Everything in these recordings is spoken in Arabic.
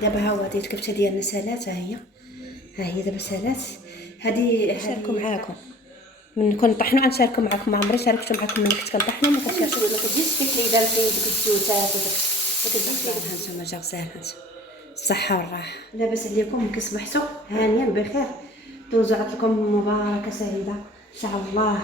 دابا ها هو هذه الكبته ديالنا سالات. ها هي دابا سالات. هذه نشاركوا معاكم من كون طحنوا، غنشاركوا معاكم. ما عمري شاركت معاكم من كنت كنطحنوا. ما كنشاركش، ما كتجيش فيك اللي دار فيه دوك الزيوتات وداك، ما كتجيش فيه. هانتوما جا غزال، هانتوما الصحه والراحه. لاباس عليكم؟ كي صبحتوا هانيا بخير؟ دوزوا عطلكم مباركه سعيده ان شاء الله.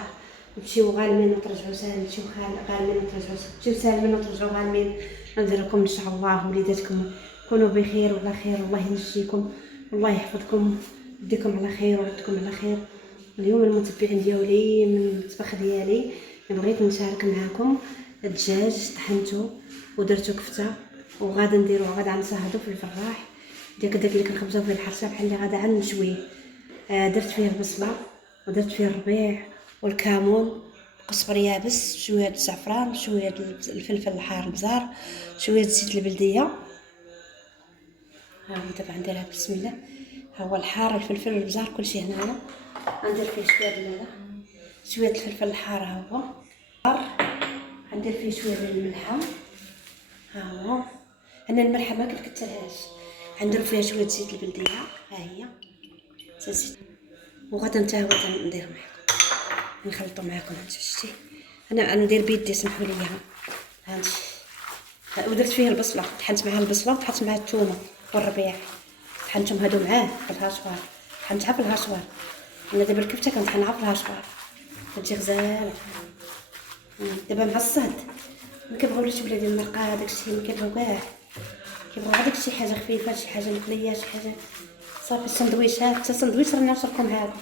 نمشيو غالمين وترجعوا سالمين، نمشيو غالمين وترجعوا، تمشيو سالمين وترجعوا غالمين. ندير لكم ان شاء الله وليداتكم كونوا بخير وعلى خير، والله ينجيكم والله يحفظكم، يديكم على خير ويردكم على خير. اليوم المتبعين ديالي من المطبخ ديالي بغيت نشارك معكم الدجاج طحنته ودرتو كفته، وغادي نديرو غادي نصهدو في الفراح داك اللي كنخبزو فيه الحرشه بحال اللي غادي نشويه. درت فيه البصله ودرت فيه الربيع والكمون، قزبر يابس، شويه الزعفران، شويه الفلفل الحار البزار، شويه زيت البلديه. ها هو دابا غنديرها بسم الله. ها هو الحار، الفلفل البزار، كلشي هنايا. غندير فيه شويه الفلفل الحار. ها هو غندير فيه شويه ديال الملحه. ها هو انا الملحه ما كنكثرهاش. غندير فيها شويه زيت البلديه. ها هي زيت، وغادا نتا هو ندير معاكم، نخلطوا معاكم. هانتي شتي انا ندير بيدي، سمحوا لي. هانتي ودرت فيه البصله، طحنت معها البصله وطحنت معها الثومه والربيع، طحنتهم هادو معاه في الهاشوار، طحنتها في الهاشوار. انا دابا الكفته كنطحنها في الهاشوار كتجي غزاله. دابا مع الصهد ما كيبغيوليش بلادي المرقه، داكشي ما كيبغيو كاع، كيبغيو غير داكشي حاجه خفيفه، شي حاجه مقليه، شي حاجه صافي. السندويشات حتى السندويش راني نشركم معاكم.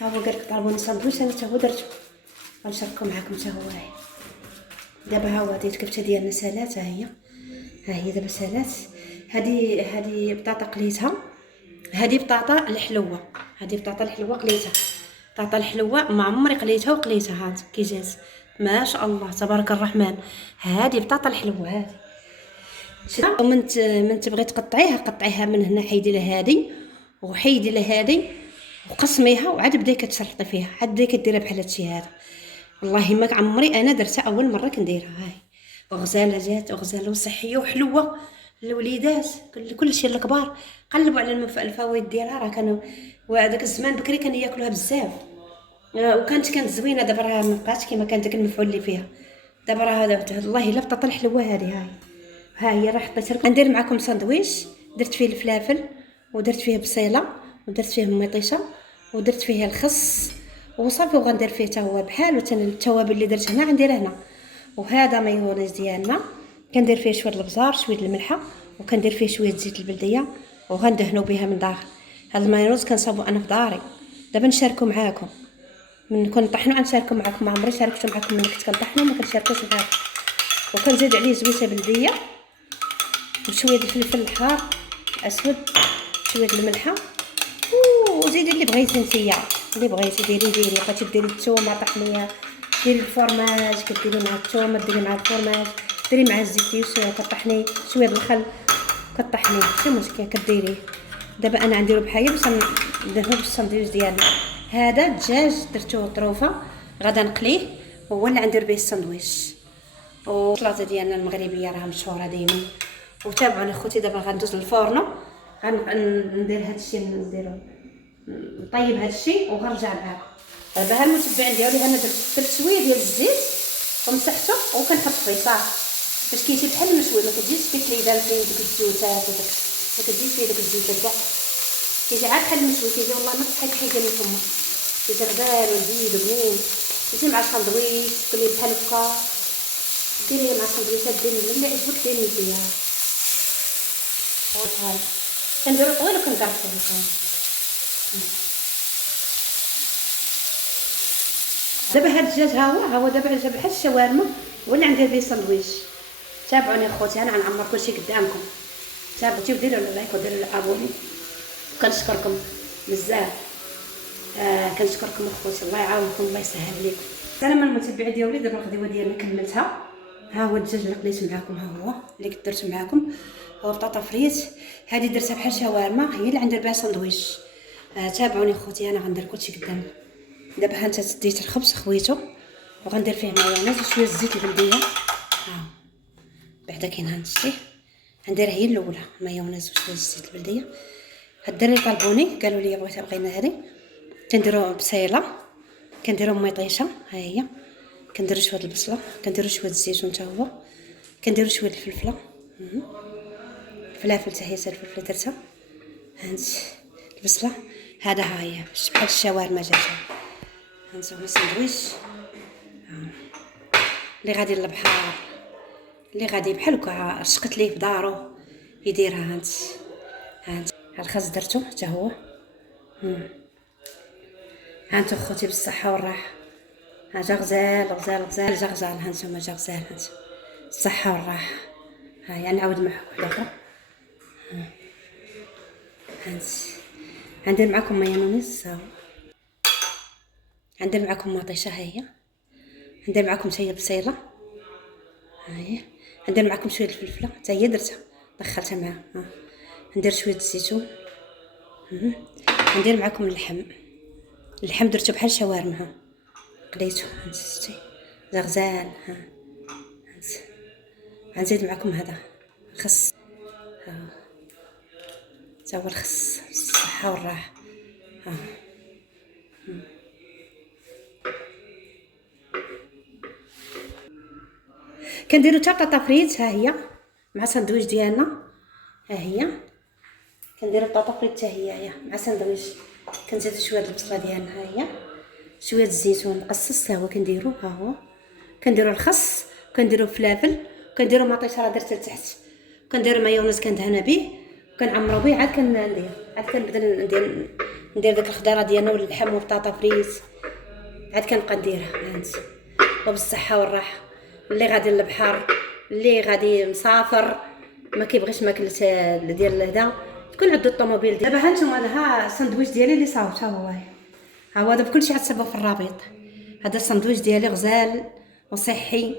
ها هو قالك طلبوني سندويش، انا حتى هو درتو غنشارككم معاكم حتى هو. دابا ها هو هذه الكبته ديالنا سالات. ها هي دابا سالات. هذه بطاطا قليتها، هذه بطاطا الحلوه، هذه بطاطا الحلوه قليتها. بطاطا الحلوه ما عمري قليتها وقليتها. هاد كي جات ما شاء الله تبارك الرحمن. هذه بطاطا الحلوه هذه شتا. من تبغي تقطعيها قطعيها من هنا، حيدي لها هذه وحيدي لها هذه وقسميها، وعاد بداي كتشرطي فيها، عاد بداي كديرها بحال هادشي هذا. والله ما عمري انا درتها، اول مره كنديرها. هاي وغزاله جات، وغزاله وصحيه وحلوه للوليدات، كلشي الكبار قلبوا على الفوائد ديالها. راه كانوا وهذاك الزمان بكري كانوا ياكلوها بزاف، وكانت زوينه. دابا راه ما بقاتش كيما كان داك المفعول اللي فيها. دابا راه هذا والله الا بطاطا الحلوه هذه. هاي ها هي راه حطيتها لكم. ندير معكم ساندويش، درت فيه الفلافل ودرت فيه بصيله ودرت فيه مطيشه ودرت فيه الخس وصافي. وغندير فيه حتى هو بحال التوابل اللي درت هنا غنديرها هنا. وهذا مايونيز ديالنا كندير فيه شويه البزار، شويه الملحه، وكندير فيه شويه زيت البلديه، وغندهنوا بها من داخل. هذا المايونيز كنصاوبو انا في داري. دابا نشاركو معاكم من كون طحنوا، غنشاركوا معكم. ما عمري شاركت معكم من كنت كنطحنوا، ما كنشاركوش معاكم. وكنزيد عليه زويته بلديه وشويه الفلفل الحار الاسود، شويه الملحه، وزيدي اللي بغيتي نتيا، اللي بغيتي ديري. بغيتي ديري الثومه طحنيه، ديري الفرماج كديري مع الثومه، ديري مع الفرماج، ديري مع الزيت كطحني شويه بالخل كطحني، شي مشكل كديريه. دابا انا غنديرو بحال باش نديرو بالساندويتش ديالنا. هذا الدجاج درتو طروفه غادا نقليه هو اللي غندير به الساندويتش. والسلطه ديالنا المغربيه راه مشهوره دائما. وتابعوني خوتي. دابا غندوز للفورنو، غندير هادشي، نديرو نطيب هادشي وغنرجع معاكم. دابا ها المتبعين ديالي، انا درت شويه ديال الزيت ومسحته وكنحط فيه صافي باش كيجي بحال المشوي. ما كتجيش فيه اللي دار فيه دوك الزيوتات وداك، ما كتجيش فيه داك الزيوتات كاع، كيجي عاد بحال المشوي. كيجي والله ما تصحي حاجه من فمك، كيجي غزال ولذيذ وبنين. كيجي مع الساندويتش كلي بحال هكا، ديريه مع الساندويشات، ديري اللي عجبك ديري فيها. هاي كنديرو طويل وكنقرصو لكم. دابا هاد الدجاج ها هو دابا جا بحال الشاورما ولا ندير به ساندويتش. تابعوني خوتي، انا غنعمر كلشي قدامكم. تابعتي وديروا لايك وديروا الابوني. كنشكركم بزاف. كنشكركم اخوتي، الله يعاونكم، الله يسهل عليكم. سلام المتبعين ديالي. دابا الغديوه ديالنا كملتها. ها هو الدجاج اللي قليت معاكم، ها هو اللي درت معاكم. هو بطاطا فريت، هذه درتها بحال شاورما، هي اللي غندير بها ساندويتش. تابعوني خوتي، انا غندير كلشي قدامكم. دابا ها انت ديت الخبز خويتو وغندير فيه مايونيز وشويه زيت البلديه. ها بعدا كاين هاد الشيء، نديرها هي الاولى مايونيز وشويه زيت البلديه. هاد الدراري طلبوني قالوا لي بغينا هذه. كنديروا بصيله، كنديروا ميطيشه ها هي، كنديروا شويه البصله، كنديروا شويه الزيتون حتى هو، كنديروا شويه الفلفله، الفلافل حتى هي الفلفله درتها. هانت البصله هذا ها هي بحال الشاورما جاتها. هانتوما ساندويتش اللي غادي للبحر، اللي غادي بحال هكا رشقت ليه في دارو يديرها. هانت الخس درتو حتى هو. هانتو خوتي بالصحه والراحه. ها جا غزال غزال غزال جا غزال. هانتوما جا غزال. هانت الصحه والراحه. ها يعني نعاود معكم وحده اخرى. هانت غندير معكم مايونيز، غندير معكم مطيشه ها هي، غندير معكم حتى هي بصيله ها هي، غندير معكم شويه الفلفله حتى هي درتها دخلتها معها. ندير شويه الزيتون. غندير معكم اللحم درتو بحال شاورما. ها قليتو. شتي زغزال. ها غنزيد معكم هذا خس. ها تا هو الخس بالصحه والراحه. ها كنديروا حتى بطاطا فريت ها هي مع ساندويش ديالنا. ها هي كنديروا بطاطا فريت حتى هي مع ساندويش. كنزيدوا شويه البصله ديالنا ها هي، شويه الزيتون مقصص ها هو كنديروا. ها هو كنديروا الخس، كنديروا الفلافل، كنديروا مطيشه راه درت لتحت، كندير مايونيز كندهن به وكنعمرو به. عاد كنبدا ندير داك الخضره ديالنا واللحم والبطاطا فريت. عاد كنبقى نديرها. هانت وبالصحه والراحه. اللي غادي للبحر، اللي غادي مسافر ما كيبغيش ماكله ديال هذا، تكون عندو الطوموبيل. دابا ها نتوما ها الساندويش ديالي اللي صاوبت. ها هو دابا كلشي غتصيبو في الرابط. هذا الساندويش ديالي غزال وصحي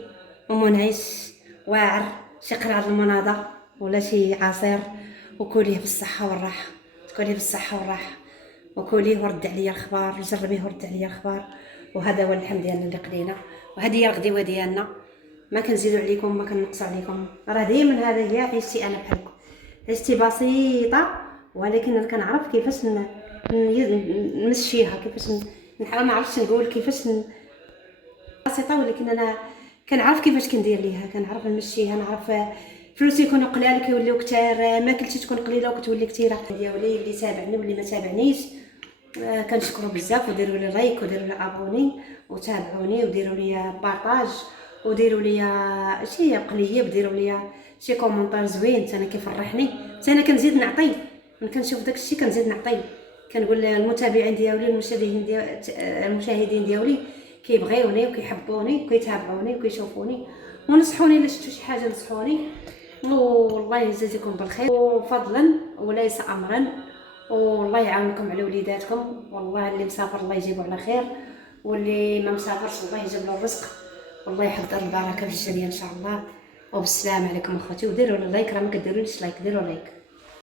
ومنعش واعر. شي قرعه المناضه ولا شي عصير وكليه بالصحه والراحه. تكوني بالصحه والراحه وكليه ورد عليا الخبار، جربيه ورد عليا الخبار. وهذا هو اللحم ديالنا اللي قلينا، وهذه هي الغديوه ديالنا. ما كنزيدو عليكم، ما كنقص عليكم. راه دائما هذا هي عيشتي انا بحالكم، عيشتي بسيطه، ولكن انا كنعرف كيفاش نمشيها، كيفاش نحاول. ما عرفتش نقول كيفاش بسيطه، ولكن انا كنعرف كيفاش كندير ليها، كنعرف نمشيها. نعرف فلوسي يكونوا قلال كيوليو كثار، ماكلتي تكون قليله وكتولي كثيره. ديالي اللي تابعني واللي ما تابعنيش كنشكروا بزاف. وديروا لي لايك وديروا لي ابوني وتابعوني وديروا لي بارطاج وديروا لي شي قليب، ديروا لي شي كومونتير زوين. انا كيفرحني، انا كنزيد نعطي. من كنشوف داك الشيء كنزيد نعطي. كنقول المتابعين ديالي المشاهدين ديالي كيبغيوني وكيحبوني وكيتابعوني وكيشوفوني ونصحوني. الا شفتوا شي حاجه نصحوني، والله يجازيكم بالخير وفضلا وليس امرا. والله يعاونكم على وليداتكم. والله اللي مسافر الله يجيبه على خير، واللي ما مسافرش الله يجيب له الرزق، والله يحضر البركه في الجميع ان شاء الله. وبالسلام عليكم اخوتي. وديروا لايك، راه ما كديروليش لايك، ديروا لايك.